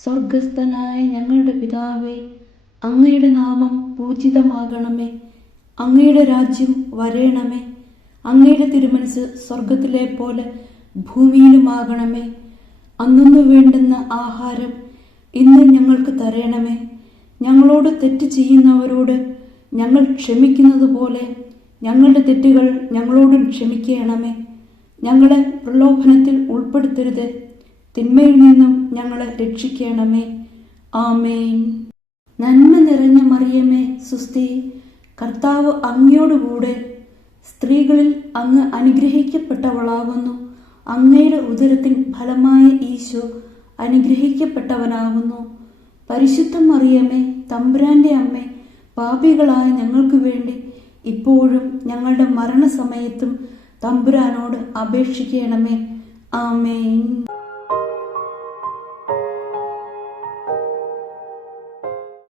സ്വർഗസ്ഥനായ ഞങ്ങളുടെ പിതാവേ, അങ്ങയുടെ നാമം പൂജിതമാകണമേ. അങ്ങയുടെ രാജ്യം വരേണമേ. അങ്ങയുടെ തിരുമനസ് സ്വർഗത്തിലെ പോലെ ഭൂമിയിലുമാകണമേ. അന്നു വേണ്ടുന്ന ആഹാരം ഇന്ന് ഞങ്ങൾക്ക് തരണമേ. ഞങ്ങളോട് തെറ്റ് ചെയ്യുന്നവരോട് ഞങ്ങൾ ക്ഷമിക്കുന്നത് പോലെ ഞങ്ങളുടെ തെറ്റുകൾ ഞങ്ങളോടും ക്ഷമിക്കണമേ. ഞങ്ങളെ പ്രലോഭനത്തിൽ ഉൾപ്പെടുത്തരുത്, തിന്മയിൽ നിന്നും ഞങ്ങളെ രക്ഷിക്കണമേ. ആമേൻ. നന്മ നിറഞ്ഞ മറിയമേ, സുസ്തി, കർത്താവ് അങ്ങയോടുകൂടെ സ്ത്രീകളിൽ അങ്ങ് അനുഗ്രഹിക്കപ്പെട്ടവളാകുന്നു. അങ്ങയുടെ ഉദരത്തിൻ ഫലമായ ഈശോ അനുഗ്രഹിക്കപ്പെട്ടവനാകുന്നു. പരിശുദ്ധ മറിയമേ, തമ്പുരാന്റെ അമ്മേ, പാപികളായ ഞങ്ങൾക്ക് വേണ്ടി ഇപ്പോഴും ഞങ്ങളുടെ മരണസമയത്തും തമ്പുരാനോട് അപേക്ഷിക്കണമേ. ആമേൻ.